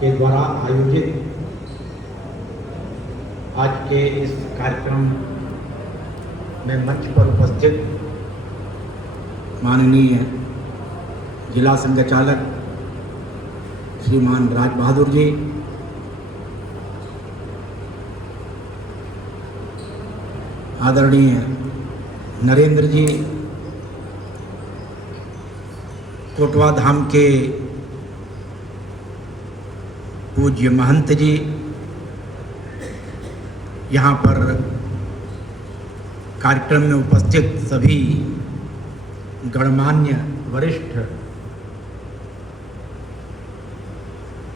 के द्वारा आयोजित आज के इस कार्यक्रम में मंच पर उपस्थित माननीय जिला संघचालक श्रीमान राज बहादुर जी, आदरणीय नरेंद्र जी, कोटवा धाम के पूज्य महंत जी, यहाँ पर कार्यक्रम में उपस्थित सभी गणमान्य वरिष्ठ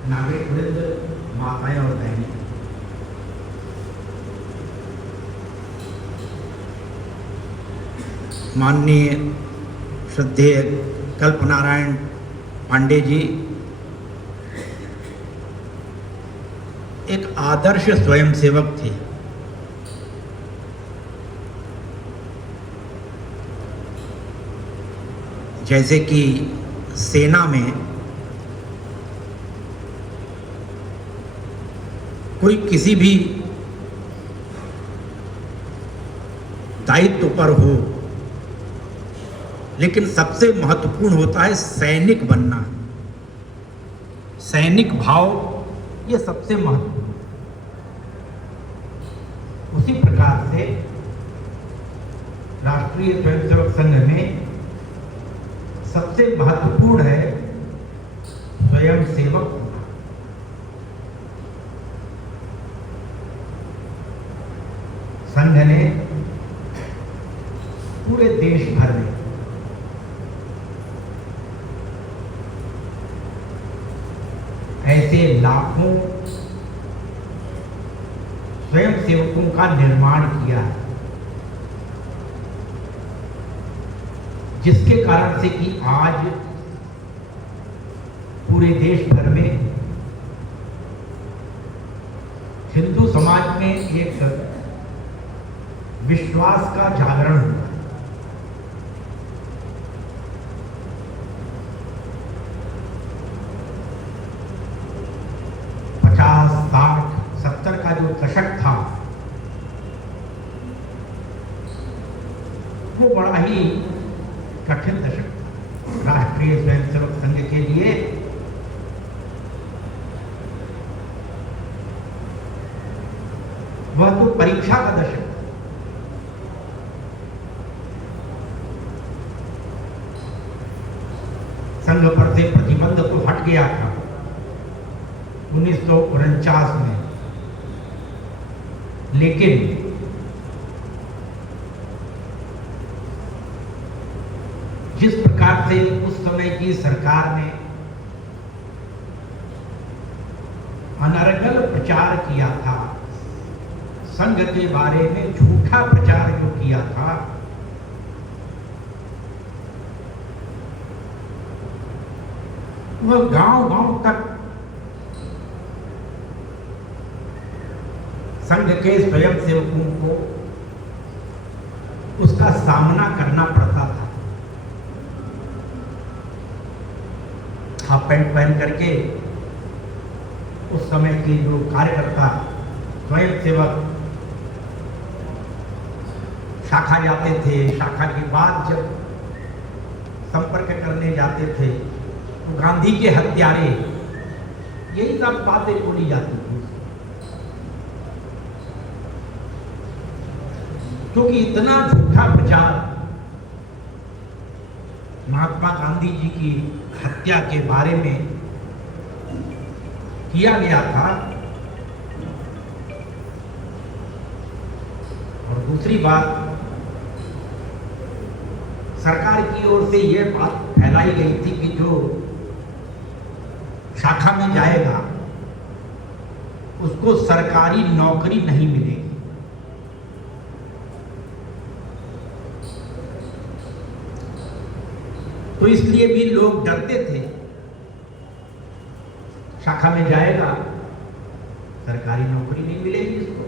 नागरिक वृंद, माताएं और बहनें, माननीय श्रद्धेय कल्पनारायण पांडे जी एक आदर्श स्वयंसेवक थे। जैसे कि सेना में कोई किसी भी दायित्व पर हो, लेकिन सबसे महत्वपूर्ण होता है सैनिक बनना, सैनिक भाव, ये सबसे महत्वपूर्ण। उसी प्रकार से राष्ट्रीय स्वयंसेवक संघ में सबसे महत्वपूर्ण है स्वयंसेवक होना। संघ ने पूरे देश भर में ऐसे लाखों स्वयंसेवकों का निर्माण किया है, जिसके कारण से कि आज पूरे देश भर में हिंदू समाज में एक विश्वास का जागरण हुआ है। का जो दशक था वो बड़ा ही कठिन दशक था राष्ट्रीय स्वयंसेवक संघ के लिए। वह तो परीक्षा का दशक था। संघ पर से प्रतिबंध तो हट गया था 1949 में, लेकिन जिस प्रकार से उस समय की सरकार ने अनर्गल प्रचार किया था, संघ के बारे में झूठा प्रचार जो किया था, वह गांव-गांव तक संघ के स्वयंसेवकों को उसका सामना करना पड़ता था। हाफ पैंट पहन करके उस समय के जो कार्यकर्ता स्वयंसेवक शाखा जाते थे, शाखा के बाद जब संपर्क करने जाते थे तो गांधी के हत्यारे, यही सब बातें बोली जाती थी, क्योंकि इतना झूठा प्रचार महात्मा गांधी जी की हत्या के बारे में किया गया था। और दूसरी बात, सरकार की ओर से यह बात फैलाई गई थी कि जो शाखा में जाएगा उसको सरकारी नौकरी नहीं मिलेगी। तो इसलिए भी लोग डरते थे, शाखा में जाएगा सरकारी नौकरी नहीं मिलेगी इसको।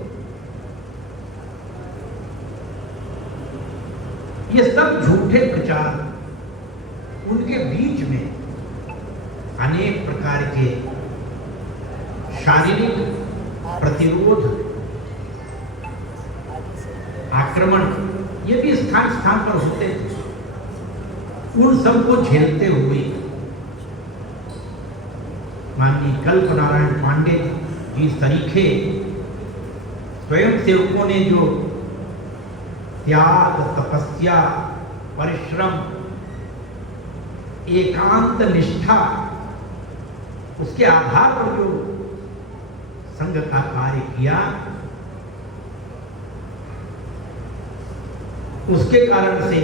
ये सब झूठे प्रचार, उनके बीच में अनेक प्रकार के शारीरिक प्रतिरोध, आक्रमण, ये भी स्थान स्थान पर होते थे। उन सबको झेलते हुए माननीय कल्पनारायण पांडे जी सरीखे स्वयं सेवकों ने जो त्याग, तपस्या, परिश्रम, एकांत निष्ठा, उसके आधार पर जो संघ का कार्य किया, उसके कारण से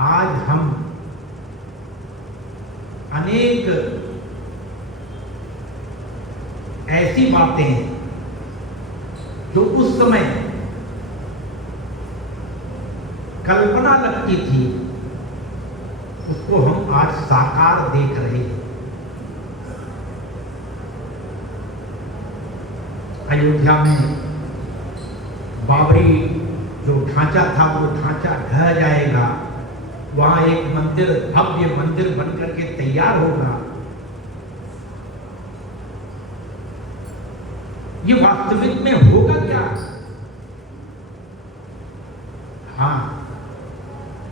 आज हम अनेक ऐसी बातें जो उस समय कल्पना लगती थी, उसको हम आज साकार देख रहे हैं। अयोध्या में बाबरी जो ढांचा था वो ढांचा ढह जाएगा, वहां एक मंदिर, भव्य मंदिर बनकर के तैयार होगा। ये वास्तविक में होगा क्या? हाँ,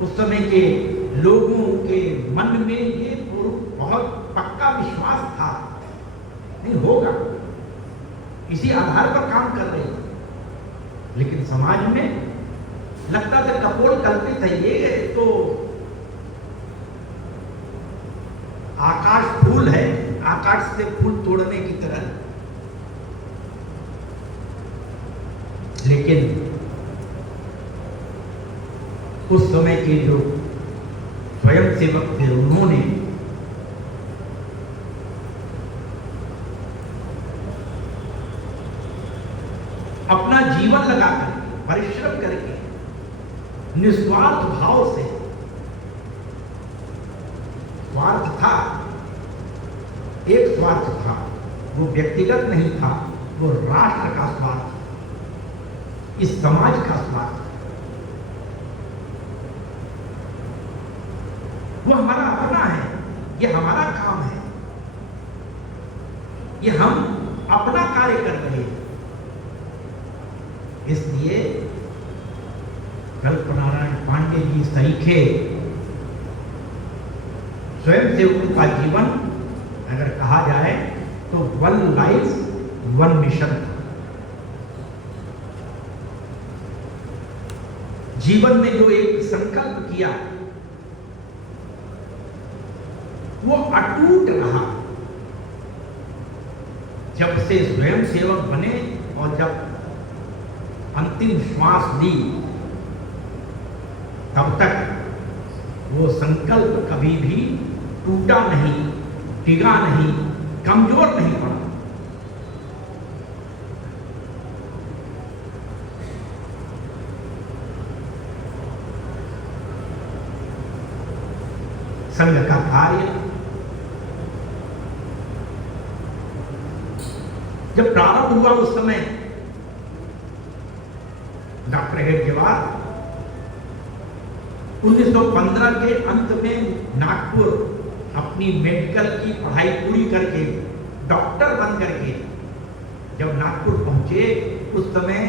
उस समय के लोगों के मन में ये बहुत पक्का विश्वास था, नहीं होगा, इसी आधार पर काम कर रहे थे। लेकिन समाज में लगता था कपोल कल्पित है, ये तो आकाश फूल है, आकाश से फूल तोड़ने की तरह। लेकिन उस समय के जो स्वयं सेवक थे, उन्होंने अपना जीवन लगाकर, परिश्रम करके, निस्वार्थ भाव से, स्वार्थ था, एक स्वार्थ था, वो व्यक्तिगत नहीं था, वो राष्ट्र का स्वार्थ, इस समाज का स्वार्थ, वो हमारा अपना है, ये हमारा काम है, ये हम अपना कार्य कर रहे हैं। इसलिए कल्पनारायण पांडे जी सरीखे स्वयं सेवकों का जीवन अगर कहा जाए तो वन लाइफ वन मिशन था। जीवन में जो एक संकल्प किया वो अटूट रहा। जब से स्वयं सेवक बने और जब अंतिम श्वास ली, तब तक वो संकल्प कभी भी टूटा नहीं, टिका नहीं, कमजोर नहीं पड़ा। संघ का कार्य जब प्रारंभ हुआ उस समय डॉक्टर हेडगेवार 1915 के अंत में नागपुर अपनी मेडिकल की पढ़ाई पूरी करके डॉक्टर बन करके जब नागपुर पहुंचे, उस समय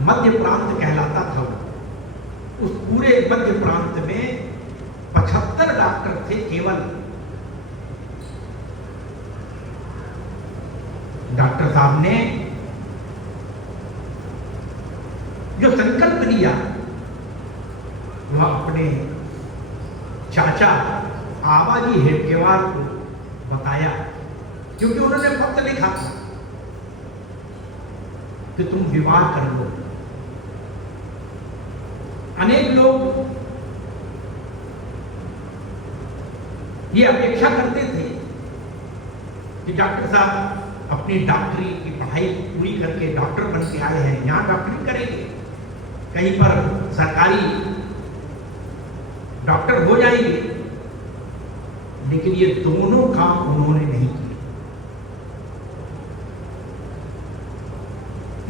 मध्य प्रांत कहलाता था। उस पूरे मध्य प्रांत में 75 डॉक्टर थे केवल। डॉक्टर साहब ने जो संकल्प लिया वह अपने चाचा आबाजी हेडगेवार को बताया, क्योंकि उन्होंने पत्र लिखा था कि तुम विवाह कर लो। अनेक लोग ये अपेक्षा करते थे कि डॉक्टर साहब अपनी डॉक्टरी की पढ़ाई पूरी करके डॉक्टर बन के आए हैं, यहां डॉक्टरी करेंगे, कहीं पर सरकारी डॉक्टर हो जाएंगे। लेकिन ये दोनों काम उन्होंने नहीं किए।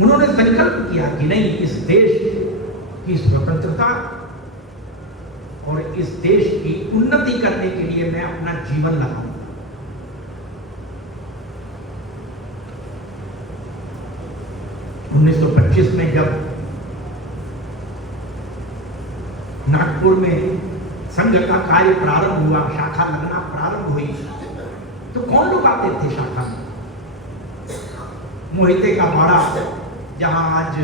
उन्होंने संकल्प किया कि नहीं, इस देश की स्वतंत्रता और इस देश की उन्नति करने के लिए मैं अपना जीवन लगाऊंगा। 1925 में जब नागपुर में संघ का कार्य प्रारंभ हुआ, शाखा लगना प्रारंभ हुई, तो कौन लोग आते थे शाखा में? मोहिते का बाड़ा, जहां आज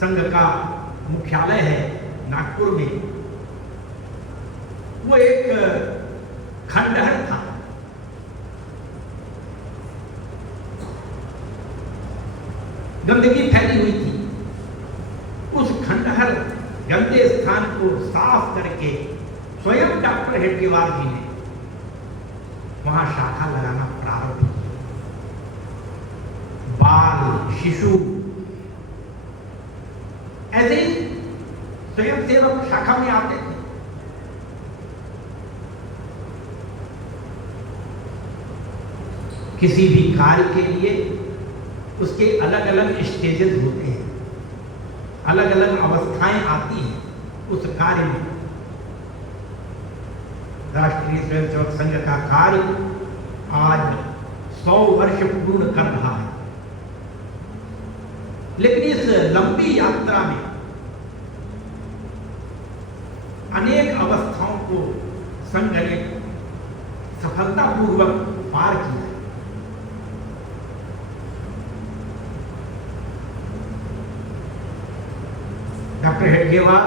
संघ का मुख्यालय है नागपुर में, वो एक खंडहर था। गंदगी फैली हुई थी। उस खंडहर गंदे स्थान को साफ करके स्वयं डॉक्टर हेडगेवार जी ने वहां शाखा लगाना प्रारंभ किया। बाल, शिशु, ऐसे स्वयंसेवक शाखा में आते थे। किसी भी कार्य के लिए उसके अलग अलग स्टेजेस होते हैं, अलग अलग अवस्थाएं आती हैं उस कार्य में। राष्ट्रीय स्वयंसेवक संघ का कार्य आज 100 वर्ष पूर्ण कर रहा है, लेकिन इस लंबी यात्रा में अनेक अवस्थाओं को संघ ने सफलतापूर्वक पार किया। डॉक्टर हेडगेवार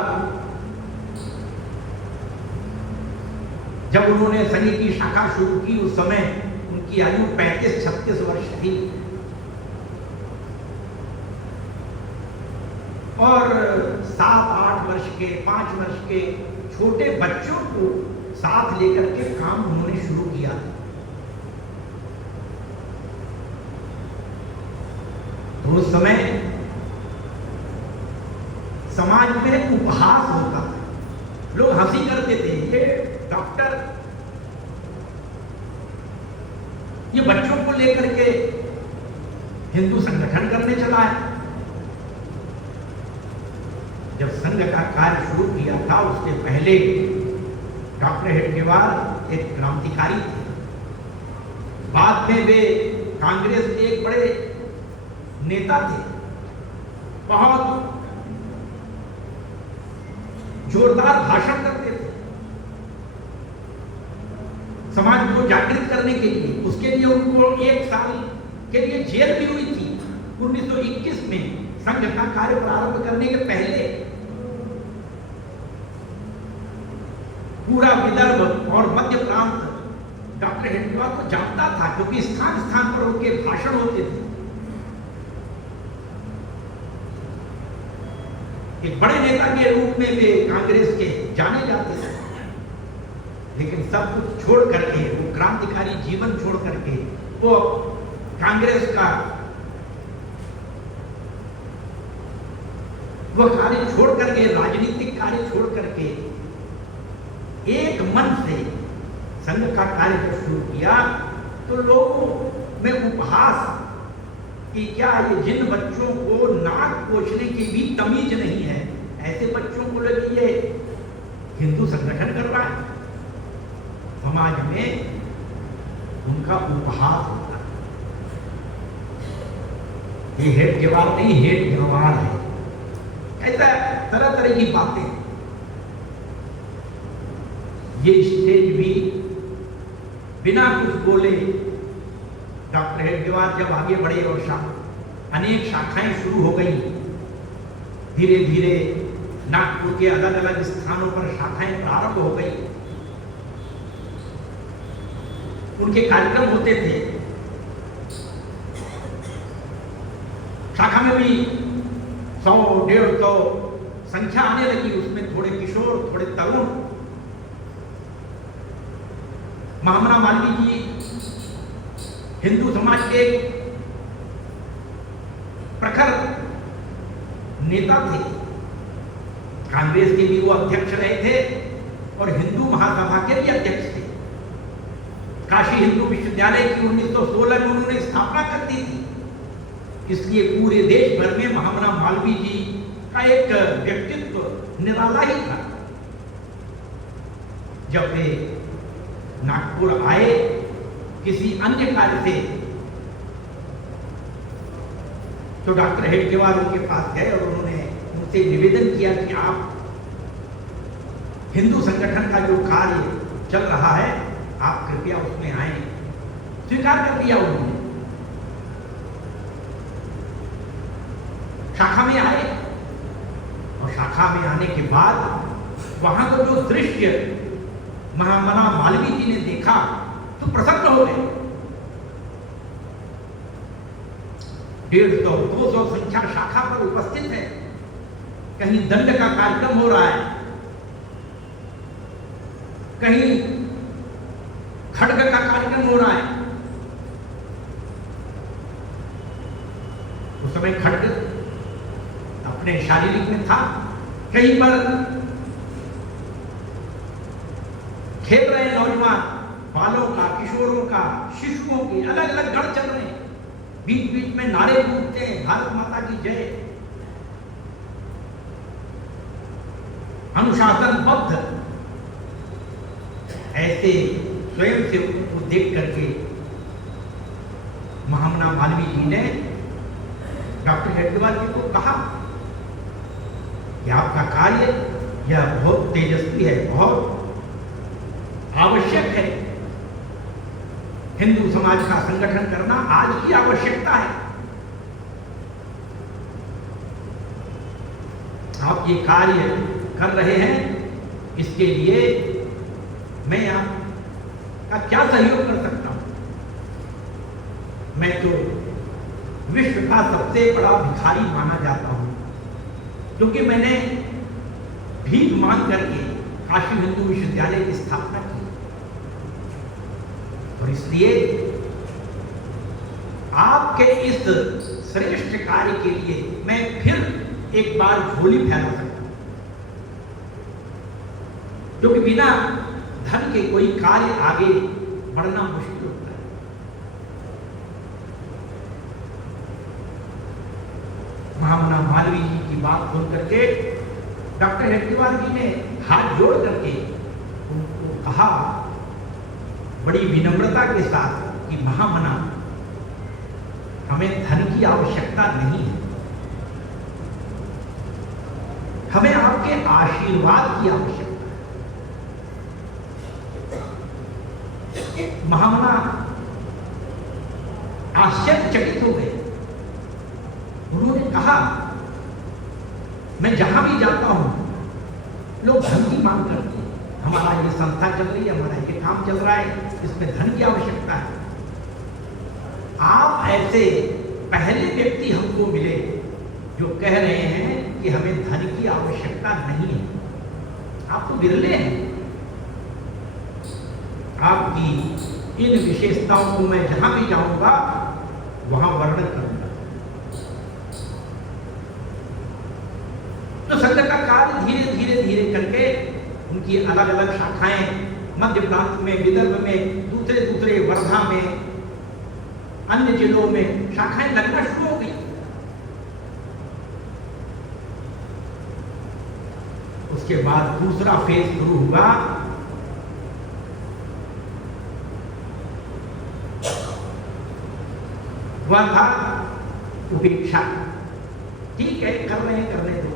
जब उन्होंने संघ की शाखा शुरू की, उस समय उनकी आयु 35-36 वर्ष थी और 7-8 वर्ष के, 5 वर्ष के छोटे बच्चों को साथ लेकर के काम उन्होंने शुरू किया। तो उस समय समाज में उपहास होता था, लोग हंसी करते थे, ये डॉक्टर ये बच्चों को लेकर के हिंदू संगठन करने चला है। जब संघ का कार्य शुरू किया था, उसके पहले डॉक्टर हेडगेवार एक क्रांतिकारी थे। बाद में वे कांग्रेस के एक बड़े नेता थे, बहुत जोरदार भाषण करते थे समाज को जागृत करने के लिए। उसके लिए उनको 1 साल के लिए जेल भी हुई थी। 1921 में संघ का कार्य प्रारंभ करने के पहले पूरा विदर्भ और मध्य प्रांत डॉक्टर हेडगेवार को जानता था, क्योंकि स्थान स्थान पर उनके भाषण होते थे। एक बड़े नेता के रूप में वे कांग्रेस के जाने जाते थे, लेकिन सब कुछ छोड़ करके, वो क्रांतिकारी जीवन छोड़ करके, वो कांग्रेस का वो कार्य छोड़ करके, राजनीतिक कार्य छोड़ करके एक मन से संघ का कार्य शुरू किया। तो लोगों में उपहास कि क्या ये जिन बच्चों को नाक पोंछने की भी तमीज नहीं है, ऐसे बच्चों को लगी ये हिंदू संगठन कर रहा है। समाज में उनका उपहास होता है। ये हेडगेवार नहीं, हेडगेवार है। ऐसा तरह तरह की बातें। ये स्टेज भी बिना कुछ बोले डॉक्टर हेडगेवार जब आगे बढ़े और अनेक शाखाएं शुरू हो गई, धीरे धीरे नागपुर के अलग अलग स्थानों पर शाखाएं प्रारंभ हो गई। उनके कार्यक्रम होते थे। शाखा में भी 100-150 संख्या आने लगी। उसमें थोड़े किशोर, थोड़े तरुण। महामना मालवीय जी हिंदू समाज के प्रखर नेता थे। कांग्रेस के भी वो अध्यक्ष रहे थे और हिंदू महासभा के भी अध्यक्ष थे। काशी हिंदू विश्वविद्यालय की 1916 में उन्होंने स्थापना कर दी थी। इसलिए पूरे देश भर में महामना मालवीय जी का एक व्यक्तित्व निराला ही था। जब वे नागपुर आए किसी अन्य कार्य से, तो डॉक्टर हेडगेवार उनके पास गए और उन्होंने उनसे निवेदन किया कि आप हिंदू संगठन का जो कार्य चल रहा है आप कृपया उसमें आए। स्वीकार कर लिया उन्होंने, शाखा में आए और शाखा में आने के बाद वहां का जो दृश्य महामना मालवीय जी ने देखा तो प्रसन्न हो गए। 150-200 संख्या शाखा पर उपस्थित है, कहीं दंड का कार्यक्रम हो रहा है, कहीं खड्ग का कार्यक्रम हो रहा है। उस समय खड्ग अपने शारीरिक में था, कहीं पर खेल रहे नौजवान, बालों का, किशोरों का, शिशुओं के अलग अलग गण चल रहे हैं, बीच बीच में नारे गूंजते हैं, भारत माता की जय। अनुशासनबद्ध ऐसे स्वयं से उनको देख करके महामना मालवीय जी ने डॉक्टर हेडगेवार जी को कहा कि आपका कार्य यह बहुत तेजस्वी है, बहुत आवश्यक है। हिंदू समाज का संगठन करना आज की आवश्यकता है। आप ये कार्य कर रहे हैं, इसके लिए मैं आपका क्या सहयोग कर सकता हूं? मैं तो विश्व का सबसे बड़ा भिखारी माना जाता हूं, क्योंकि मैंने भीख मांग करके काशी हिंदू विश्वविद्यालय की स्थापना की और इसलिए आपके इस श्रेष्ठ कार्य के लिए मैं फिर एक बार झोली फैला सकता हूं, क्योंकि बिना धन के कोई कार्य आगे बढ़ना मुश्किल होता है। महामना मालवीय जी की बात सुन करके डॉक्टर हेडगेवार जी ने हाथ जोड़ करके उनको कहा बड़ी विनम्रता के साथ कि महामना, हमें धन की आवश्यकता नहीं है, हमें आपके आशीर्वाद की आवश्यकता है। महामना आश्चर्यचकित हो गए। उन्होंने कहा, मैं जहां भी जाता हूं लोग धन की मांग करते हैं, हमारा ये संस्था चल रही है, हमारा ये काम चल रहा है, इसमें धन की आवश्यकता है। आप ऐसे पहले व्यक्ति हमको मिले जो कह रहे हैं कि हमें धन की आवश्यकता नहीं है। आप तो विरले हैं। आपकी इन विशेषताओं को मैं जहां भी जाऊंगा वहां वर्णन करूंगा। तो संघ का कार्य धीरे धीरे धीरे करके उनकी अलग अलग शाखाएं मध्य प्रांत में, विदर्भ में, दूसरे दूसरे वर्धा में, अन्य जिलों में शाखाएं लगना शुरू हो गई। उसके बाद दूसरा फेज शुरू हुआ। वह था उपेक्षा। ठीक है, कर रहे हैं, करने दो,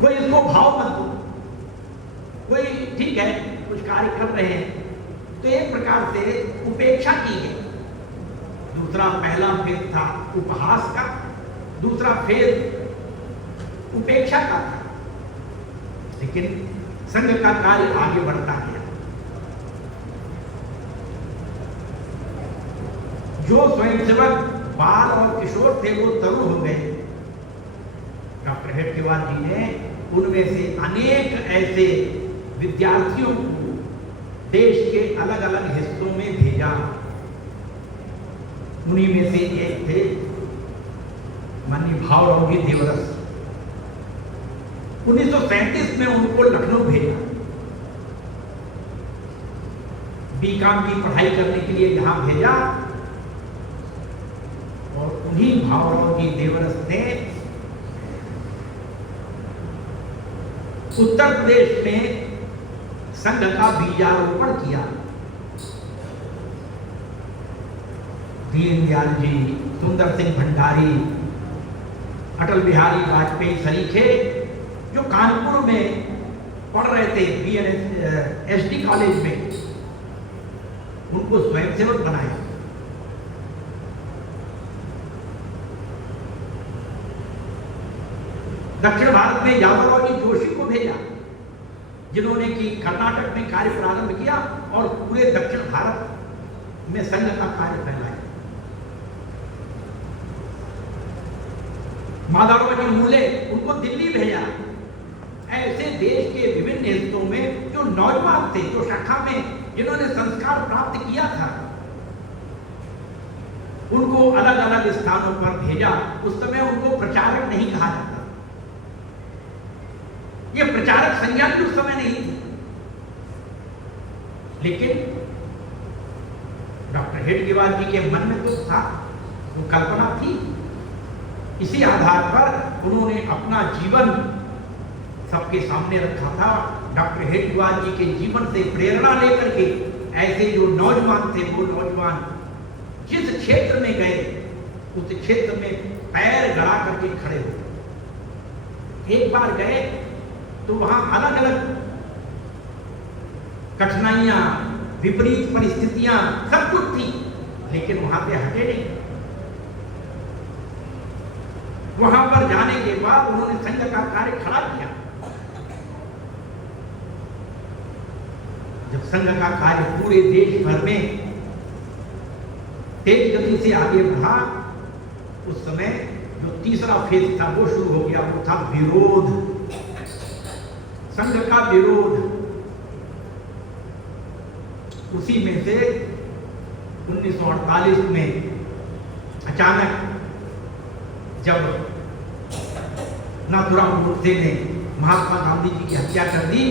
कोई इसको भाव मत दो, कोई ठीक है कुछ कार्य कर रहे हैं, तो एक प्रकार से उपेक्षा की गई। दूसरा, पहला फेज था उपहास का, दूसरा फेज उपेक्षा का था। लेकिन संघ का कार्य आगे बढ़ता गया। जो स्वयंसेवक बाल और किशोर थे वो तरुण हो गए। डॉक्टर हेडगेवार जी ने उनमें से अनेक ऐसे विद्यार्थियों को देश के अलग अलग हिस्सों में भेजा। उन्हीं में से एक थे माननीय भावराव जी देवरस। 1937 में उनको लखनऊ भेजा, बीकॉम की पढ़ाई करने के लिए यहां भेजा। और उन्हीं भावराव जी देवरस ने उत्तर प्रदेश में संघ का बीजारोपण किया। दीनदयाल जी, सुंदर सिंह भंडारी, अटल बिहारी वाजपेयी सरीखे जो कानपुर में पढ़ रहे थे BNSD कॉलेज में, उनको स्वयंसेवक बनाया। दक्षिण भारत में यादवराव जोशी को भेजा, जिन्होंने कि कर्नाटक में कार्य प्रारंभ किया और पूरे दक्षिण भारत में संघ का कार्य फैलाया। माधवराव मूले, उनको दिल्ली भेजा। ऐसे देश के विभिन्न हिस्सों में जो नौजवान थे, जो शाखा में जिन्होंने संस्कार प्राप्त किया था, उनको अलग अलग स्थानों पर भेजा। उस समय उनको प्रचारक नहीं कहा जाता, ये प्रचारक संज्ञा भी उस समय नहीं थी, लेकिन डॉक्टर हेडगेवार जी के मन में तो था, वो कल्पना थी। इसी आधार पर उन्होंने अपना जीवन सबके सामने रखा था। डॉक्टर हेडगेवार जी के जीवन से प्रेरणा लेकर के ऐसे जो नौजवान थे, वो नौजवान जिस क्षेत्र में गए उस क्षेत्र में पैर गड़ा करके खड़े हुए। एक बार गए तो वहां अलग अलग कठिनाइयां, विपरीत परिस्थितियां सब कुछ थी, लेकिन वहां से हटे नहीं। वहां पर जाने के बाद उन्होंने संघ का कार्य खड़ा किया। जब संघ का कार्य पूरे देश भर में तेज गति से आगे बढ़ा, उस समय जो तीसरा फेज था वो शुरू हो गया, वो था विरोध, संघ का विरोध। उसी में से 1948 में अचानक जब नाथूराम गोडसे ने महात्मा गांधी जी की हत्या कर दी,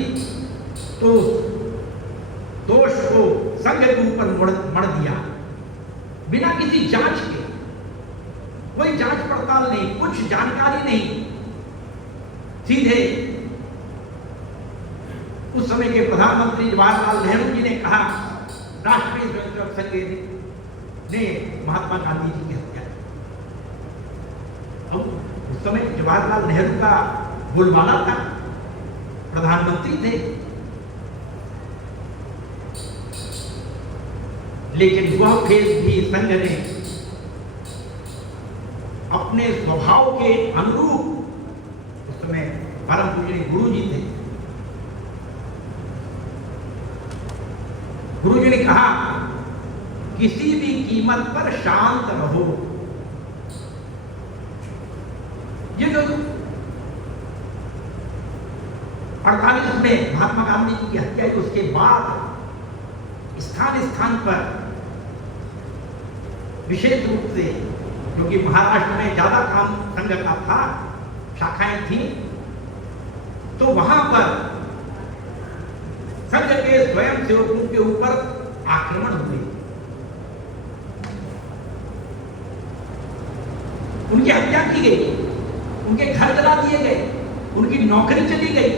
तो दोष को संघ के ऊपर मढ़ दिया, बिना किसी जांच के। कोई जांच पड़ताल नहीं, कुछ जानकारी नहीं, सीधे उस समय के प्रधानमंत्री जवाहरलाल नेहरू जी ने कहा, राष्ट्रीय स्वयंसेवक संघ ने महात्मा गांधी जी की हत्या की। अब उस समय जवाहरलाल नेहरू का बोलबाला था, प्रधानमंत्री थे, लेकिन वह फेज भी संघ ने अपने स्वभाव के अनुरूप, उस समय परम पूजनीय गुरु जी थे, गुरु जी ने कहा किसी भी कीमत पर शांत रहो। ये जो 48 में महात्मा गांधी जी की हत्या हुई, उसके बाद स्थान स्थान पर विशेष रूप से, क्योंकि महाराष्ट्र में ज्यादा काम संघ का था, शाखाएं थी, तो वहां पर संघ के स्वयं सेवकों के ऊपर आक्रमण हुए, उनकी हत्या की गई, उनके घर जला दिए गए, उनकी नौकरी चली गई,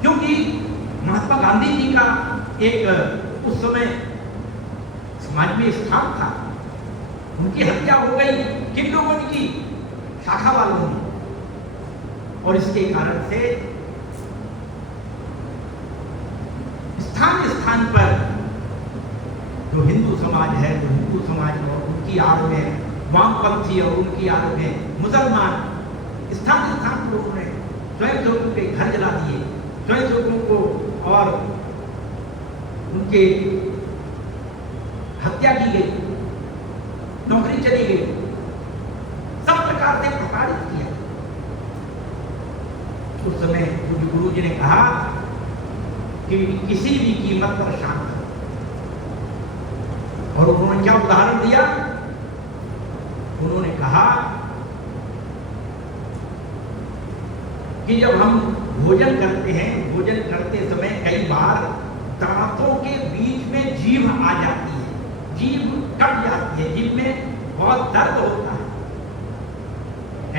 क्योंकि महात्मा गांधी जी का एक उस समय समाज में स्थान था। उनकी हत्या हो गई, किन लोगों ने की? शाखा वालों ने। और इसके कारण से स्थान स्थान पर जो हिंदू समाज है, जो हिंदू समाज और उनकी आड़ में वामपंथी और उनकी आड़ में मुसलमान, स्थान स्थान पर उन्होंने स्वयंसेवकों के घर जला दिए, स्वयंसेवकों को और उनके हत्या की गई, नौकरी चली गई, सब प्रकार से प्रताड़ित किया। उस समय गुरु जी ने कहा कि किसी भी कीमत पर शांत रहो। और उन्होंने क्या उदाहरण दिया? उन्होंने कहा कि जब हम भोजन करते हैं, भोजन करते समय कई बार दांतों के बीच में जीभ आ जाती है, जीभ कट जाती है, जीभ में बहुत दर्द होता है।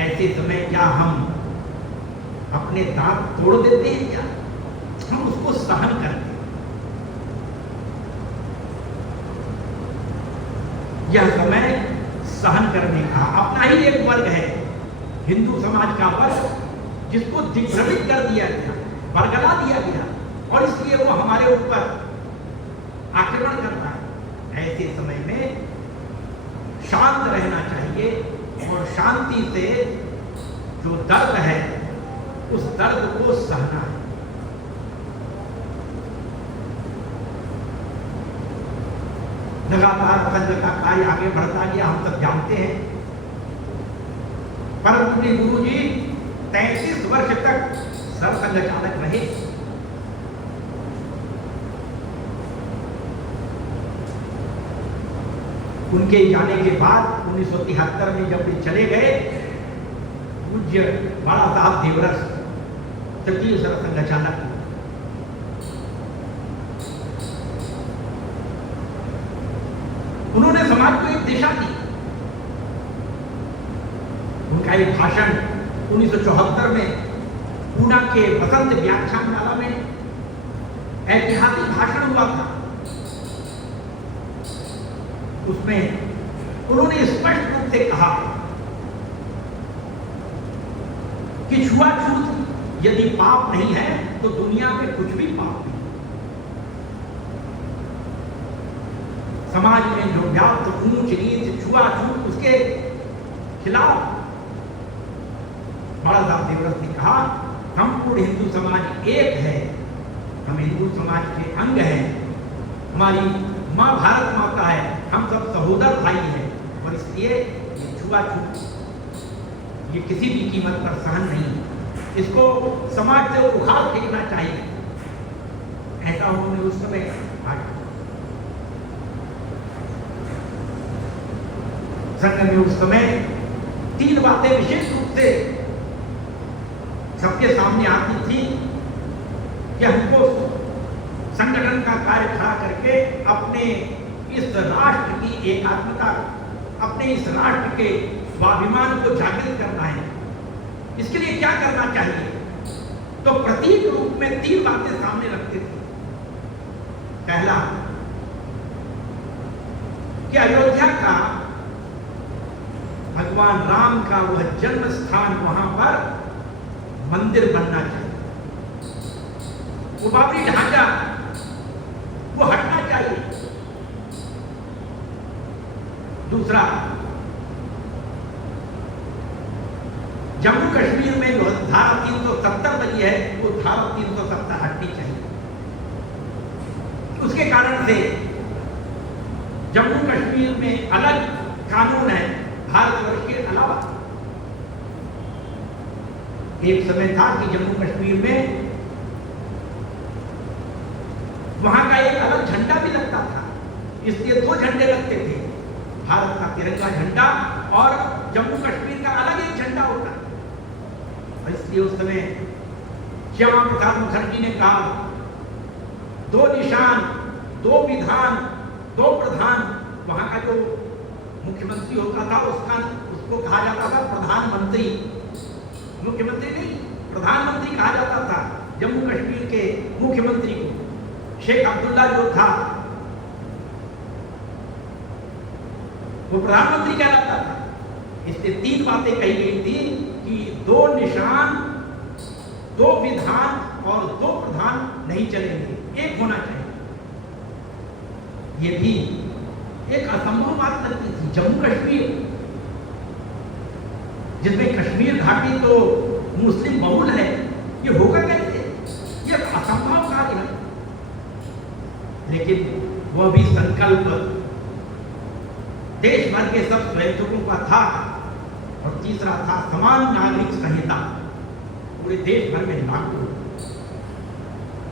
ऐसे समय क्या हम अपने दांत तोड़ देते हैं? क्या हम उसको सहन करते हैं? यह समय सहन करने का। अपना ही एक वर्ग है हिंदू समाज का वर्ग, जिसको दिग्भ्रमित कर दिया गया, बरगला दिया गया, और इसलिए वो हमारे ऊपर आक्रमण करता है। ऐसे समय में शांत रहना चाहिए और शांति से जो दर्द है उस दर्द को सहना है। लगातार संघ का कार्य आगे बढ़ता गया, हम सब जानते हैं। परम पूज्य गुरु जी 33 वर्ष तक सरसंघ चालक रहे। उनके जाने के बाद 1973 में जब वे चले गए, पूज्य बड़ा साहब देवरस तृतीय सरसंघ चालक, उन्होंने समाज को एक दिशा दी। उनका एक भाषण 1974 में पूना के वसंत व्याख्यानमाला में ऐतिहासिक भाषण हुआ था। उसमें उन्होंने स्पष्ट रूप से कहा कि छुआछूत यदि पाप नहीं है तो दुनिया में कुछ भी पाप नहीं। समाज में जो व्याप्त ऊंच नीच छुआछूत, उसके खिलाफ बड़ा साहब देवरस ने कहा, संपूर्ण हिंदू समाज एक है, हम हिंदू समाज के अंग हैं, हमारी माँ भारत माता है, हम सब सहोदर भाई हैं, और इसलिए ये छुआछूत ये किसी भी कीमत पर सहन नहीं, इसको समाज से उखाड़ फेंकना चाहिए। ऐसा उन्होंने उस समय कहा। संघ में उस समय 3 बातें विशेष रूप से सबके सामने आती थी कि हमको संगठन का कार्य खड़ा करके अपने इस राष्ट्र की एकात्मता, अपने इस राष्ट्र के स्वाभिमान को जागृत करना है। इसके लिए क्या करना चाहिए? तो प्रतीक रूप में 3 बातें सामने रखते थे। पहला कि अयोध्या का भगवान राम का वह जन्म स्थान, वहां पर मंदिर बनना चाहिए, वो बाबरी ढांचा वो हटना चाहिए। दूसरा, जम्मू कश्मीर में जो धारा 370 बनी है, वो धारा 370 हटनी चाहिए। उसके कारण से जम्मू कश्मीर में अलग कानून है भारतवर्ष के अलावा। एक समय था कि जम्मू कश्मीर में वहां का एक अलग झंडा भी लगता था, इसलिए 2 झंडे लगते थे, भारत का तिरंगा झंडा और जम्मू कश्मीर का अलग एक झंडा होता। और इसलिए उस समय श्यामा प्रसाद मुखर्जी ने कहा, 2 निशान, 2 विधान, 2 प्रधान। वहां का जो मुख्यमंत्री होता था उसको कहा जाता था प्रधानमंत्री, मुख्यमंत्री नहीं, प्रधानमंत्री कहा जाता था। जम्मू कश्मीर के मुख्यमंत्री को शेख अब्दुल्ला जो था वो प्रधानमंत्री कहलाता था। इसलिए 3 बातें कही गई थी कि 2 निशान, 2 विधान और 2 प्रधान नहीं चलेंगे, एक होना चाहिए। ये भी एक असंभव बात लगती थी। जम्मू कश्मीर, जिसमें कश्मीर घाटी तो मुस्लिम बहुल है, ये होगा कैसे? ये असंभव कार्य है। लेकिन वह भी संकल्प देश भर के सब स्वयंसेवकों का था। और तीसरा था समान नागरिक संहिता, पूरे देश भर में लागू।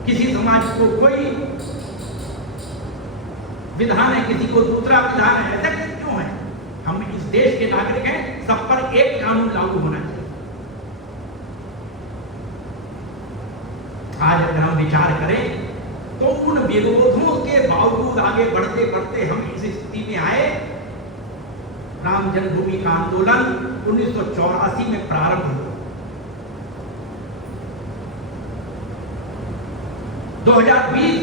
किसी समाज को कोई विधान है, किसी को दूसरा विधान है, ऐसा क्यों है? हम इस देश के नागरिक हैं, सब पर एक कानून लागू होना चाहिए। आज अगर हम विचार करें तो उन विरोधों के बावजूद आगे बढ़ते बढ़ते हम इस स्थिति में आए। राम जन्मभूमि का आंदोलन 1984 में प्रारंभ हुआ। 2020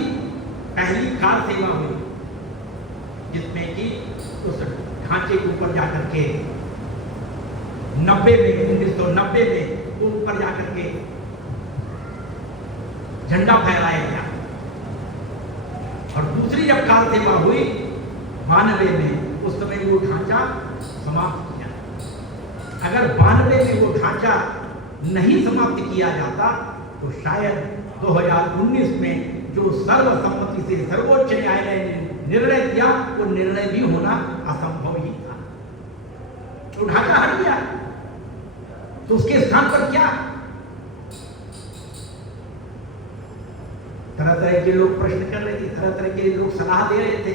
पहली कार सेवा हुई। जिसमें कि उस ढांचे के ऊपर जाकर के 1990 में वो ऊपर जाकर के झंडा फहराया गया। और दूसरी जब काल सेवा हुई 92 में, उस समय वो ढांचा समाप्त किया। अगर 92 में वो ढांचा नहीं समाप्त किया जाता तो शायद 2019 में जो सर्वसम्मति से सर्वोच्च न्यायालय ने निर्णय दिया वो निर्णय भी होना असंभव ही था। तो ढांचा हट गया, तो उसके स्थान पर क्या? तरह तरह के लोग प्रश्न कर रहे थे, तरह तरह के लोग सलाह दे रहे थे,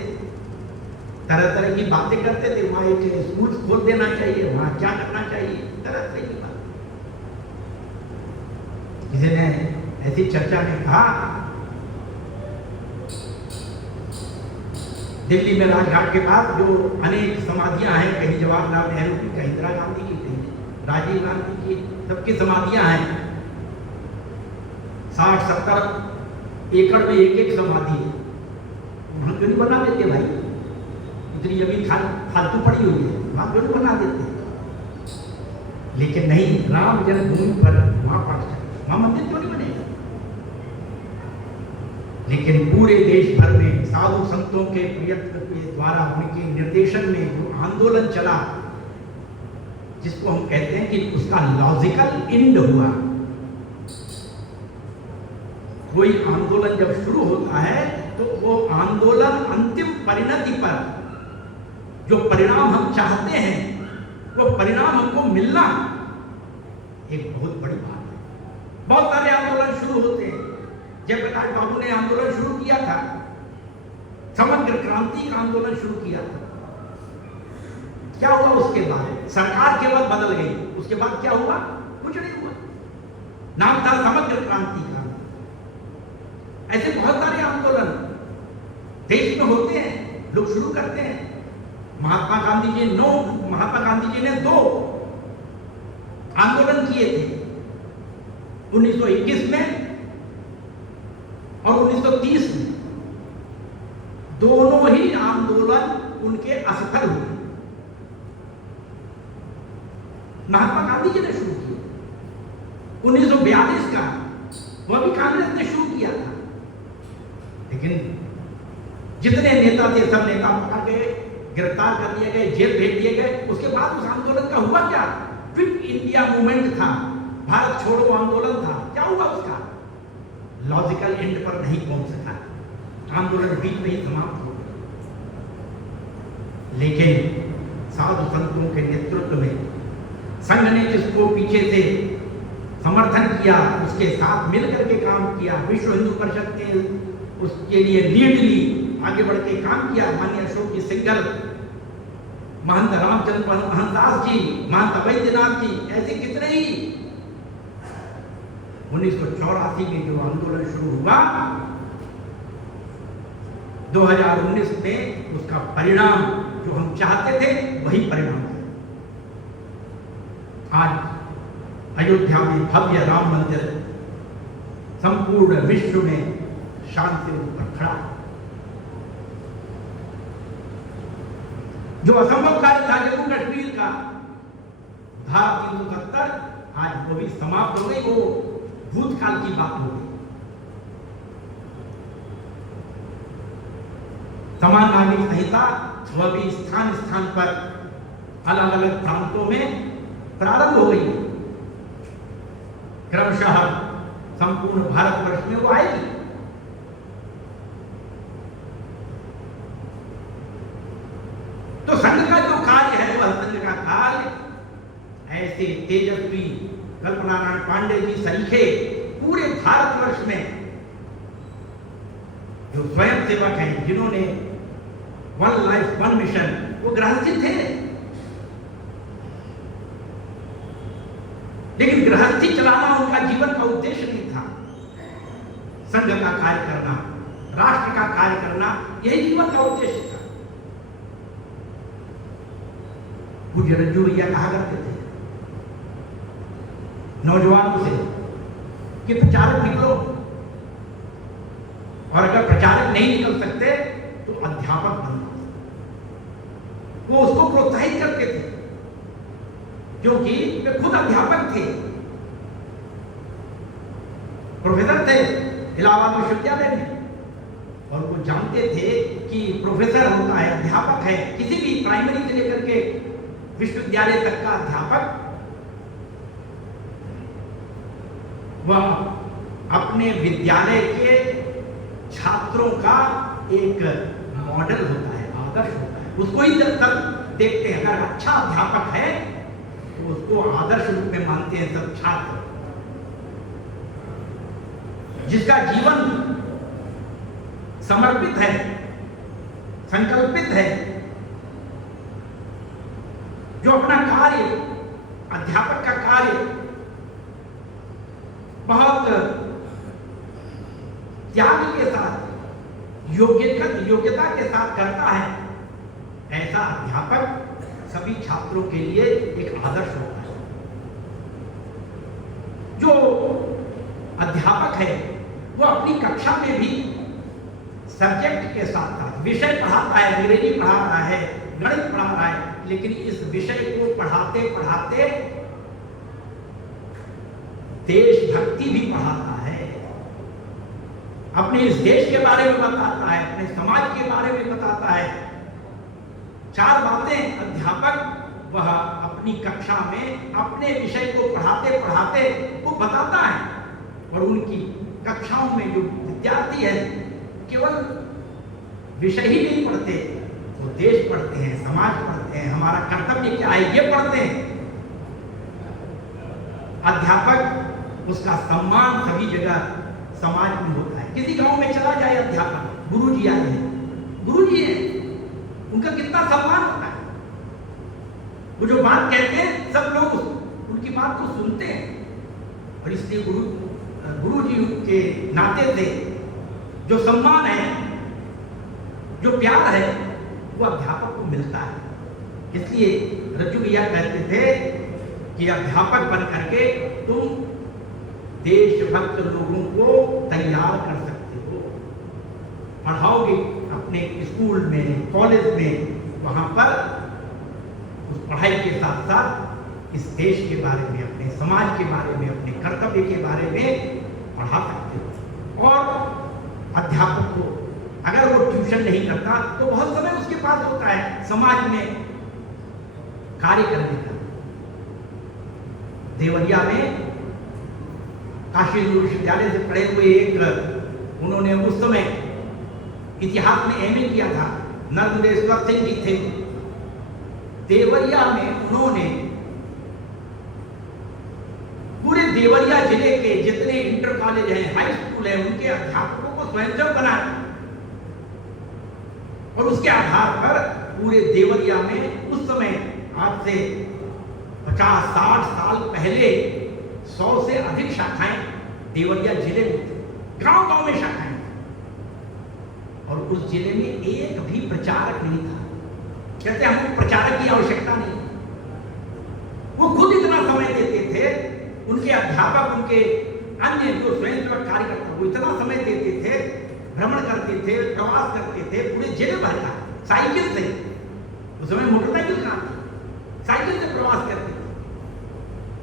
तरह तरह की बातें करते थे। वहां एक स्कूल खोल देना चाहिए, वहां क्या करना चाहिए, तरह तरह की बात। किसी ने ऐसी चर्चा में कहा, दिल्ली में राजघाट के पास जो अनेक समाधियां हैं, कहीं जवाहरलाल नेहरू की, कहीं इंदिरा गांधी की, कहीं राजीव गांधी की, सबकी समाधियां हैं। 60-70 एकड़ में एक एक समाधि है। वहां क्यों नहीं बना देते भाई? इतनी जमीन फालतू पड़ी हुई है, वहां क्यों नहीं बना देते? लेकिन नहीं, राम जन्मभूमि पर वहां मंदिर क्यों नहीं बनेगा? लेकिन पूरे देश भर में साधु संतों के प्रयत्न के द्वारा, उनके निर्देशन में जो आंदोलन चला, जिसको हम कहते हैं कि उसका लॉजिकल एंड हुआ। कोई आंदोलन जब शुरू होता है तो वो आंदोलन अंतिम परिणति पर जो परिणाम हम चाहते हैं, वो परिणाम हमको मिलना एक बहुत बड़ी बात है। बहुत सारे आंदोलन शुरू होते हैं। जयप्रकाश बाबू ने आंदोलन शुरू किया था, समग्र क्रांति का आंदोलन शुरू किया था। क्या हुआ उसके बाद? सरकार केवल बदल गई, उसके बाद क्या हुआ? कुछ नहीं हुआ। नाम था समग्र क्रांति का। ऐसे बहुत सारे आंदोलन देश में होते हैं, लोग शुरू करते हैं। महात्मा गांधी जी ने 2 आंदोलन किए थे, 1921 में और 1930 में। दोनों ही आंदोलन उनके असफल हुए। महात्मा गांधी जी ने शुरू किया 1942 का, वह भी कांग्रेस ने शुरू किया था। लेकिन जितने नेता थे सब नेता पकड़ गए, गिरफ्तार कर दिए गए, जेल भेज दिए गए। उसके बाद उस आंदोलन का हुआ क्या? क्विट इंडिया मूवमेंट था, भारत छोड़ो आंदोलन था। क्या हुआ उसका? लॉजिकल एंड पर नहीं पहुंच सका, आंदोलन बीच में ही समाप्त हो गया। लेकिन साधु संतों के नेतृत्व में संघ ने जिसको पीछे से समर्थन किया, उसके साथ मिलकर के काम किया, विश्व हिंदू परिषद ने उसके लिए लीड ली, आगे बढ़ के काम किया। माननीय अशोक जी सिंघल, महंत रामचंद्र महंतास जी, महंत वैद्यनाथ जी, ऐसे कितने ही। 1984 में जो आंदोलन शुरू हुआ, 2019 में उसका परिणाम जो हम चाहते थे वही परिणाम है। आज अयोध्या में भव्य राम मंदिर संपूर्ण विश्व में शांति पर खड़ा। जो असंभव कार्य था जम्मू कश्मीर का, धारा 370, आज वो भी समाप्त हो गई, वो भूतकाल की बात हो गई। समान नागरिक संहिता वह भी स्थान स्थान पर अलग अलग प्रांतों में प्रारंभ हो गई। क्रमशः संपूर्ण भारतवर्ष में वो आएगी। तो संघ का जो कार्य है, वह संघ का कार्य ऐसे तेजस्वी कल्पना नारायण पांडे जी सरीखे पूरे भारतवर्ष में जो स्वयं सेवक हैं, जिन्होंने वन लाइफ वन मिशन, वो गृहस्थी थे, लेकिन गृहस्थी चलाना उनका जीवन का उद्देश्य नहीं था। संघ का कार्य करना, राष्ट्र का कार्य करना, यही जीवन का उद्देश्य था। पूज्य रज्जू भैया कहा करते थे नौजवानों से कि प्रचारक निकलो, और अगर प्रचारक नहीं निकल सकते तो अध्यापक बनो। वो उसको प्रोत्साहित करते थे, क्योंकि वे खुद अध्यापक थे, प्रोफेसर थे इलाहाबाद विश्वविद्यालय में, और वो जानते थे कि प्रोफेसर होता है, अध्यापक है, किसी भी प्राइमरी से लेकर के विश्वविद्यालय तक का अध्यापक वह अपने विद्यालय के छात्रों का एक मॉडल होता है, आदर्श होता है। उसको ही जब तक देखते हैं, अगर अच्छा अध्यापक है तो उसको आदर्श रूप में मानते हैं सब छात्र। जिसका जीवन समर्पित है, संकल्पित है, जो अपना कार्य, अध्यापक का कार्य बहुत त्याग के साथ, योग्यता के साथ करता है, ऐसा अध्यापक सभी छात्रों के लिए एक आदर्श होता है। जो अध्यापक है वो अपनी कक्षा में भी सब्जेक्ट के साथ साथ विषय पढ़ाता है, अंग्रेजी पढ़ा रहा है, गणित पढ़ा रहा है, लेकिन इस विषय को पढ़ाते पढ़ाते देशभक्ति भी पढ़ाता है, अपने इस देश के बारे में बताता है, अपने समाज के बारे में बताता है। 4 बातें अध्यापक वह अपनी कक्षा में अपने विषय को पढ़ाते पढ़ाते वो बताता है, और उनकी कक्षाओं में जो विद्यार्थी है केवल विषय ही नहीं पढ़ते, वो देश पढ़ते हैं, समाज पढ़ते हैं, हमारा कर्तव्य क्या है ये पढ़ते हैं। अध्यापक, उसका सम्मान सभी जगह समाज में होता है। किसी गांव में चला जाए अध्यापक, गुरुजी आए हैं, गुरुजी हैं, उनका कितना सम्मान होता है। वो जो बात कहते हैं सब लोग उनकी बात को सुनते हैं, और इसलिए गुरुजी के नाते से जो सम्मान है, जो प्यार है, वो अध्यापक को मिलता है। इसलिए रज्जू भैया कहते थे कि अध्यापक बन करके तुम देशभक्त लोगों को तैयार कर सकते हो, पढ़ाओगे अपने स्कूल में, कॉलेज में, वहां पर उस पढ़ाई के साथ साथ इस देश के बारे में, अपने समाज के बारे में, अपने कर्तव्य के बारे में पढ़ा सकते हो। और अध्यापक को अगर वो ट्यूशन नहीं करता तो बहुत समय उसके पास होता है समाज में कार्य करने का। देवरिया में काशी विश्वविद्यालय से पढ़े हुए एक, उन्होंने उस समय इतिहास में एमए किया था, नर्मदेश्वर सिंह जी थे। देवरिया में उन्होंने पूरे देवरिया जिले के जितने इंटर कॉलेज हैं, हाई स्कूल है, उनके अध्यापकों को स्वयंसेवक बनाया, और उसके आधार पर पूरे देवरिया में उस समय आज से 50-60 साल पहले 100 से अधिक शाखाएं देवरिया जिले में थी, गांव-गांव में शाखाएं, और उस जिले में एक भी प्रचारक नहीं था। कहते हमको प्रचारक की आवश्यकता नहीं। वो खुद इतना समय देते थे, उनके अध्यापक, उनके अन्य जो स्वयंसेवक कार्यकर्ता, वो इतना समय देते थे, भ्रमण करते थे, प्रवास करते थे पूरे जिले भर का, साइकिल से, उस समय मोटरसाइकिल कहां थी, साइकिल से प्रवास करते थे,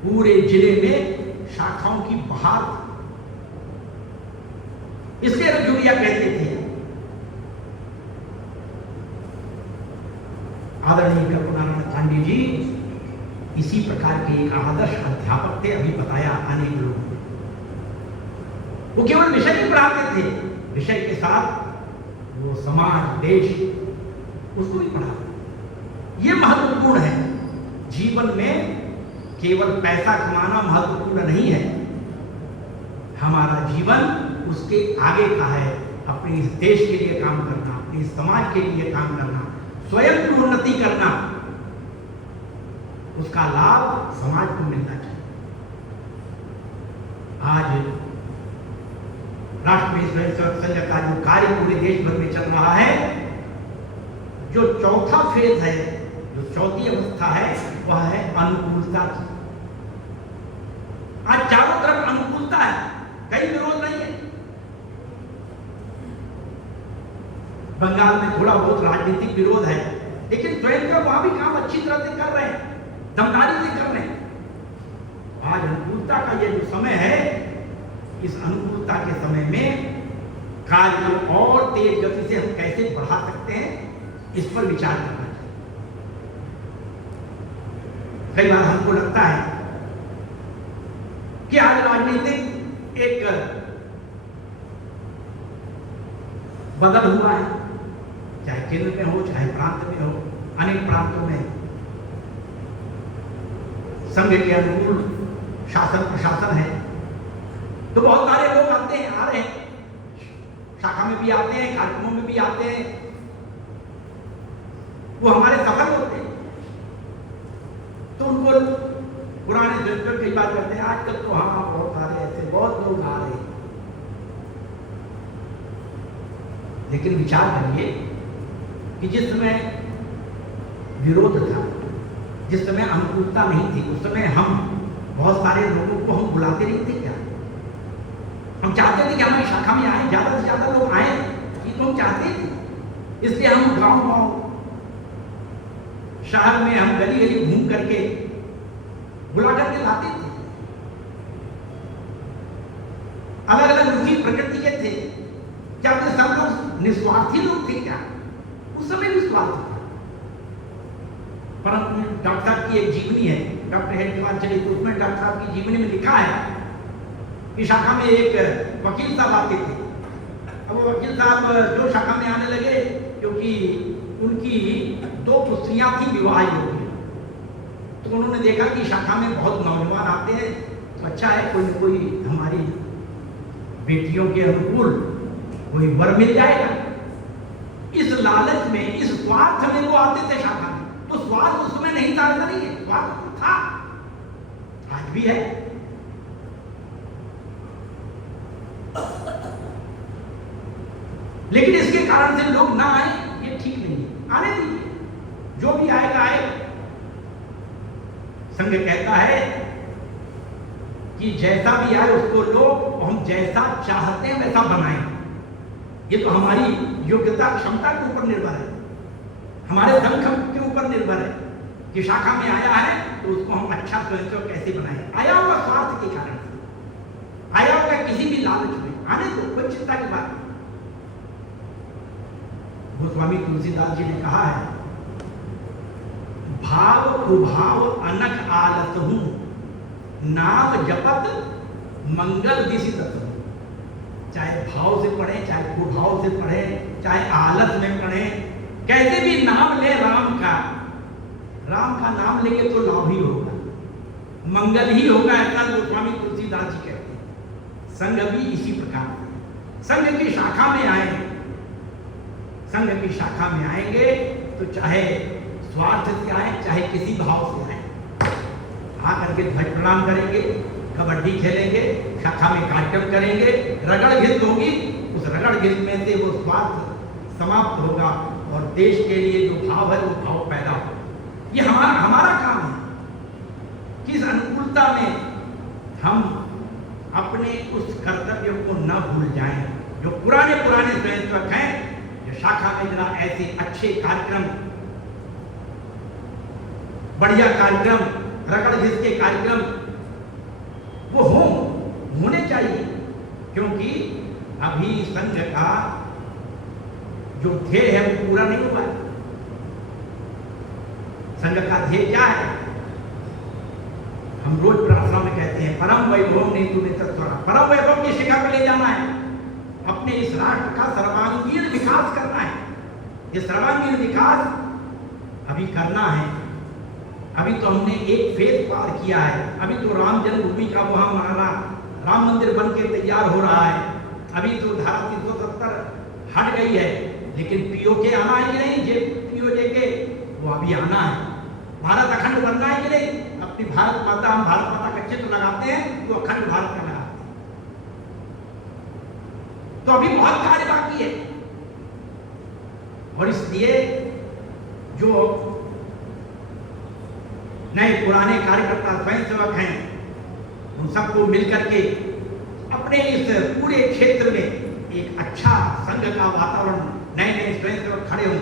पूरे जिले में शाखाओं की बहार थी। इसलिए रज्जुड़िया कहते थे, आदरणीय करुणानंद पांडे जी इसी प्रकार के एक आदर्श अध्यापक थे। अभी बताया अनेक लोग, वो केवल विषय नहीं पढ़ाते थे, विषय के साथ वो समाज, देश, उसको भी पढ़ाते। ये महत्वपूर्ण है। जीवन में केवल पैसा कमाना महत्वपूर्ण नहीं है, हमारा जीवन उसके आगे का है। अपने इस देश के लिए काम करना, अपने इस समाज के लिए काम करना, स्वयं की उन्नति करना, उसका लाभ समाज को मिलना चाहिए। आज राष्ट्रीय स्वयंसेवक संघ का जो कार्य पूरे देश भर में चल रहा है, जो चौथा फेज है, जो चौथी अवस्था है, वह है अनुकूलता की। आज चारों तरफ अनुकूलता है, कहीं विरोध नहीं है। बंगाल में थोड़ा बहुत राजनीतिक विरोध है, लेकिन स्वयं वहां भी काम अच्छी तरह से कर रहे हैं, दमदारी से कर रहे हैं। आज अनुकूलता का ये जो समय है, इस अनुकूलता के समय में कार्य को और तेज गति से हम कैसे बढ़ा सकते हैं, इस पर विचार करना चाहिए। कई बार हमको लगता है कि आज राजनीतिक एक बदल हुआ है, चाहे केंद्र में हो चाहे प्रांत में हो। अनेक प्रांतों में संघ के अनुकूल शासन प्रशासन है, तो बहुत सारे लोग आते हैं, आ रहे हैं, शाखा में भी आते हैं, कार्यक्रमों में भी आते हैं, वो हमारे सफल होते हैं। तो उनको पुराने जनता कई बार करते हैं, आजकल तो हाँ बहुत सारे ऐसे बहुत लोग आ रहे हैं। लेकिन विचार करिए कि जिस समय विरोध था, जिस समय अनुकूलता नहीं थी, उस समय हम बहुत सारे लोगों को हम बुलाते नहीं थे क्या? हम चाहते थे कि हमारी शाखा में आए, ज्यादा से ज्यादा लोग आए, ये तो हम चाहते थे। इसलिए हम गांव-गांव, शहर में हम गली-गली घूम करके बुला करके लाते थे। अलग-अलग रुचि प्रकृति के थे। क्या वे सब लोग निस्वार्थी लोग थे क्या? उस समय निस्वार्थ था। परंतु डॉक्टर साहब की एक जीवनी है, डॉक्टर हेडगेवार चली, तो उसमें डॉक्टर साहब की जीवनी में लिखा है कि शाखा में एक वकील साहब आते थे। अब वो वकील साहब जो शाखा में आने लगे, क्योंकि उनकी 2 पुत्रियां थी विवाह योग्य, तो उन्होंने देखा कि शाखा में बहुत नौजवान आते हैं, तो अच्छा है कोई न कोई हमारी बेटियों के अनुकूल कोई वर मिल जाएगा। इस लालच में, इस स्वार्थ में वो आते थे शाखा में। तो स्वार्थ उस समय नहीं था, ऐसा नहीं है, स्वार्थ तो था, आज भी है। लेकिन इसके कारण से लोग ना आए, ये ठीक नहीं है। आने दीजिए, जो भी आएगा आए। संघ कहता है कि जैसा भी आए उसको लोग हम जैसा चाहते हैं वैसा बनाएं। ये तो हमारी योग्यता क्षमता के ऊपर निर्भर है, हमारे दमखम के ऊपर निर्भर है कि शाखा में आया है तो उसको हम अच्छा स्वयं कैसे बनाएं। आया होगा स्वार्थ के कारण से, आया होगा किसी भी लालच में, आने दो, कोई चिंता की बात नहीं। गोस्वामी तुलसीदास जी ने कहा है, भाव कुभाव अनक आलसहु, नाम जपत मंगल दिशि तत्व। चाहे भाव से पढ़े, चाहे कुभाव से पढ़े, चाहे आलस में पढ़े, कैसे भी नाम ले राम का नाम लेंगे तो लाभ ही होगा, मंगल ही होगा, ऐसा गोस्वामी तुलसीदास जी कहते हैं। संघ भी इसी प्रकार, संघ की शाखा में आएंगे, संघ की शाखा में आएंगे तो चाहे स्वार्थ से आए, चाहे किसी भाव से आए, आकर के ध्वज प्रणाम करेंगे, कबड्डी खेलेंगे, शाखा में कार्यक्रम करेंगे, रगड़ घिस होगी, उस रगड़ घिस में से वो स्वार्थ समाप्त होगा और देश के लिए जो भाव है वो भाव पैदा होगा। ये हमारा काम है कि इस अनुकूलता में हम अपने उस कर्तव्य को न भूल जाएं। जो पुराने स्वयंसेवक हैं, जो शाखा में जरा ऐसे अच्छे कार्यक्रम, बढ़िया कार्यक्रम, रगड़ घिस के कार्यक्रम वो होने चाहिए, क्योंकि अभी संघ का जो ध्येय है वो पूरा नहीं हुआ है। संघ का ध्येय क्या है? हम रोज प्रार्थना में कहते हैं, परम वैभव नहीं तुम्हें तत्वरा, परम वैभव की शिखा पे ले जाना है, अपने इस राष्ट्र का सर्वांगीण विकास करना है। ये सर्वांगीण विकास अभी करना है। अभी तो हमने एक फेज पार किया है, अभी तो राम जन्मभूमि का वहां हमारा राम मंदिर बन के तैयार हो रहा है, अभी तो धारा 370 हट गई है, लेकिन पीओके आना है कि नहीं? जे पीओजे के वो अभी आना है। भारत अखंड बनना है कि नहीं? अपनी भारत माता, हम भारत माता का चित्र लगाते हैं तो अखंड भारत का लगाते हैं। तो अभी बहुत कार्य बाकी है, और इसलिए जो नए पुराने कार्यकर्ता स्वयंसेवक हैं, उन सबको मिलकर के अपने इस पूरे क्षेत्र में एक अच्छा संघ का वातावरण, नए स्वयंसेवक खड़े हों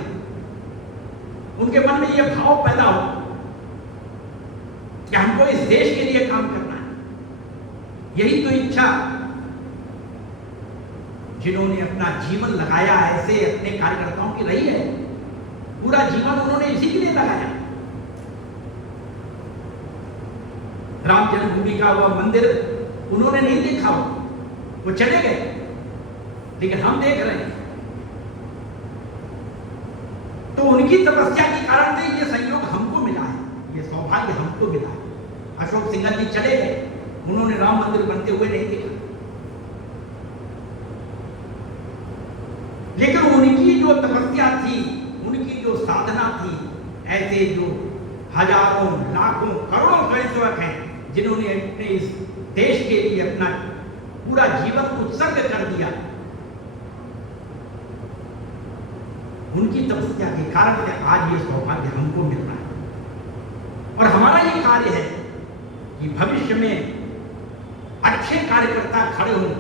उनके मन में यह भाव पैदा हो कि हमको इस देश के लिए काम करना है। यही तो इच्छा जिन्होंने अपना जीवन लगाया ऐसे अपने कार्यकर्ताओं की रही है। पूरा जीवन उन्होंने इसी के लिए लगाया। राम जन्मभूमि का वह मंदिर उन्होंने नहीं देखा, वो चले गए, लेकिन हम देख रहे हैं। तो उनकी तपस्या के कारण से ये संयोग हमको मिला है, ये सौभाग्य हमको मिला है। अशोक सिंघल जी चले गए, उन्होंने राम मंदिर बनते हुए नहीं देखा, लेकिन उनकी जो तपस्या थी, उनकी जो साधना थी, ऐसे जो हजारों लाखों करोड़ों स्वयंसेवक हैं जिन्होंने अपने इस देश के लिए अपना पूरा जीवन उत्सर्ग कर दिया, उनकी तपस्या के कारण से आज ये सौभाग्य हमको मिल रहा है। और हमारा ये कार्य है कि भविष्य में अच्छे कार्यकर्ता खड़े हों,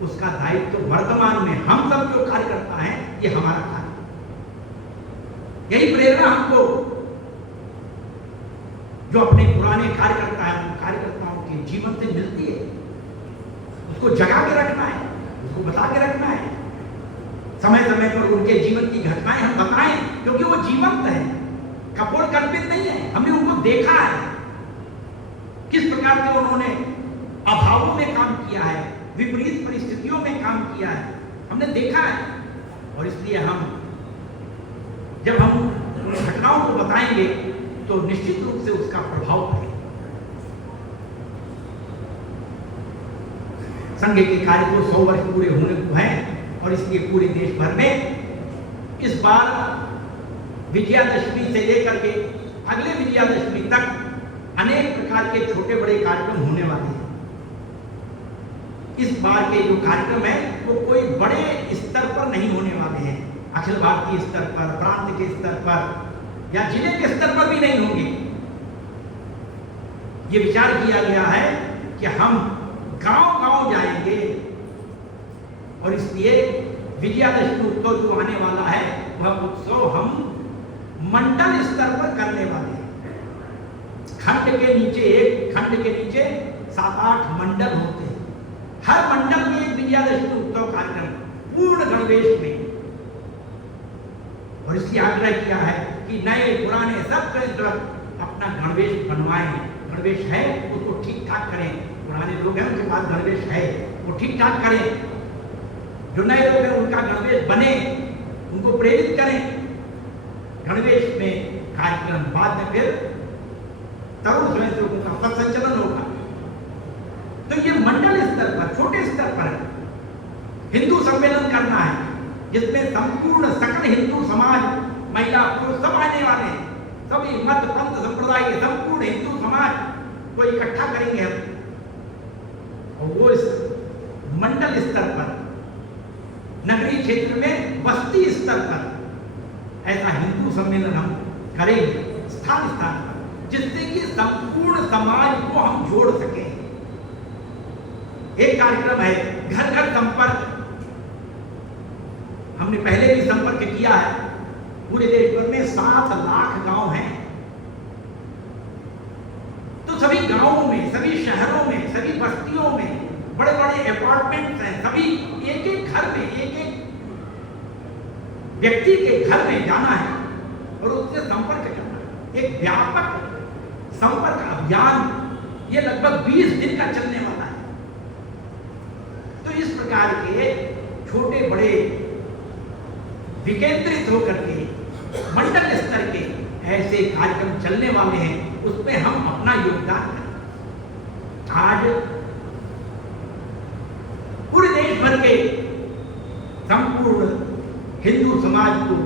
उसका दायित्व तो वर्तमान में हम सब जो कार्यकर्ता हैं, ये हमारा कार्य। यही प्रेरणा हमको जो अपने पुराने कार्यकर्ता हैं, उन कार्यकर्ताओं के जीवन से मिलती है। उसको जगा के रखना है, उसको बता के रखना है, समय समय पर उनके जीवन की घटनाएं हम बताएं, क्योंकि वो जीवंत है, कपोलकल्पित नहीं है। हमने उनको देखा है किस प्रकार से उन्होंने अभावों में काम किया है, विपरीत परिस्थितियों में काम किया है, हमने देखा है। और इसलिए हम जब हम घटनाओं को बताएंगे तो निश्चित रूप से उसका प्रभाव पड़ेगा। संघ के कार्य को 100 वर्ष पूरे होने को हैं और इसलिए पूरे देश भर में इस बार विजयादशमी से लेकर के अगले विजयादशमी तक अनेक प्रकार के छोटे बड़े कार्यक्रम होने वाले हैं। इस बार के जो कार्यक्रम है वो कोई बड़े स्तर पर नहीं होने वाले हैं, अखिल भारतीय स्तर पर, प्रांत के स्तर पर या जिले के स्तर पर भी नहीं होंगे। ये विचार किया गया है कि हम गांव-गांव जाएंगे और इसलिए विजयादशमी उत्सव जो आने वाला है वह उत्सव हम मंडल स्तर पर करने वाले हैं। खंड के नीचे 7-8 मंडल होते हैं। हर मंडल में एक विजयादशमी उत्सव कार्यक्रम पूर्ण गणवेश में। और इसलिए आग्रह किया है कि नए पुराने सब अपना गणवेश बनवाएं। गणवेश है उसको ठीक ठाक करें। पुराने लोग हैं उनके पास गणवेश है, वो ठीक ठाक करें। जो नए लोग हैं उनका गणवेश बने, उनको प्रेरित करें। गणवेश में कार्यक्रम बाद में फिर तरुण स्वयंसेवकों का पथ संचलन होगा। तो ये मंडल स्तर पर, छोटे स्तर पर हिंदू सम्मेलन करना है जिसमें संपूर्ण सकल हिंदू समाज, महिला पुरुष सब आने वाले हैं। सभी मत पंथ संप्रदाय के संपूर्ण हिंदू समाज को इकट्ठा करेंगे हम, और वो इस मंडल स्तर पर, नगरीय क्षेत्र में बस्ती स्तर पर ऐसा हिंदू सम्मेलन हम करेंगे स्थान स्थान पर, जिससे कि संपूर्ण समाज को हम जोड़ सकें। एक कार्यक्रम है घर घर संपर्क। हमने पहले भी संपर्क किया है। पूरे देश भर में 7 लाख गांव हैं। तो सभी गांवों में, सभी शहरों में, सभी बस्तियों में बड़े बड़े अपार्टमेंट्स हैं। सभी एक एक घर में, एक एक व्यक्ति के घर में जाना है और उससे संपर्क करना है। एक व्यापक संपर्क अभियान ये लगभग 20 दिन का चलने वाला है। तो इस प्रकार के छोटे बड़े विकेंद्रित होकर के मंडल स्तर के ऐसे कार्यक्रम चलने वाले हैं, उसमें हम अपना योगदान करें। आज पूरे देश भर के संपूर्ण हिंदू समाज को,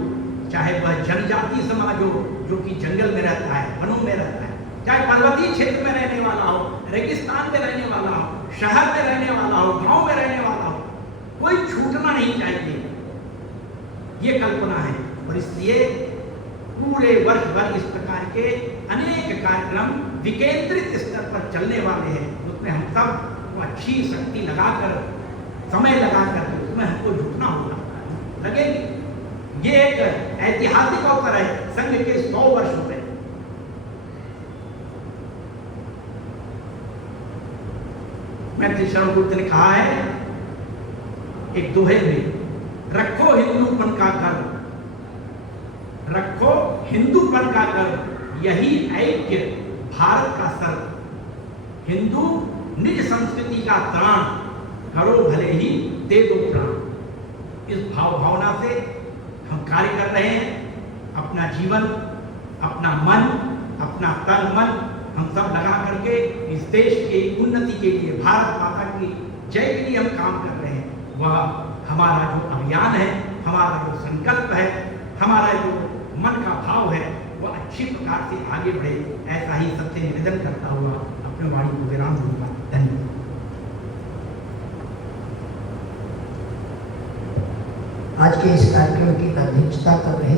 चाहे वह जनजाति समाज हो जो कि जंगल में रहता है, वनों में रहता है, चाहे पर्वतीय क्षेत्र में रहने वाला हो, रेगिस्तान में रहने वाला हो, शहर में रहने वाला हो, गांव में रहने वाला हो, कोई छूटना नहीं चाहिए, ये कल्पना है। और इसलिए पूरे वर्ष भर इस प्रकार के अनेक कार्यक्रम विकेंद्रित स्तर पर चलने वाले हैं। उसमें हम सब अच्छी शक्ति लगाकर, समय लगाकर उसमें हमको जुटना होगा, लगेगी। ये एक ऐतिहासिक अवसर है, संघ के 100 वर्ष हो रहे। मैत्री शरण गुप्त ने कहा है एक दोहे में, रखो हिंदूपन का गर्व, रखो हिंदूपन का गर्व, यही ऐक्य भारत का सर्व। हिंदू निज संस्कृति का त्राण, करो भले ही दे दो प्राण। इस भाव भावना से हम कार्य कर रहे हैं। अपना जीवन, अपना मन, अपना तन मन हम सब लगा करके इस देश की उन्नति के लिए, भारत माता की जय के लिए हम काम कर रहे हैं। वह हमारा जो अभियान है, हमारा जो संकल्प है, हमारा जो मन का भाव है, वह अच्छी प्रकार से आगे बढ़े। ऐसा ही सबसे निवेदन करता हुआ अपने वाणी को विराम दूंगा। धन्यवाद। आज के इस कार्यक्रम की अध्यक्षता कर रहे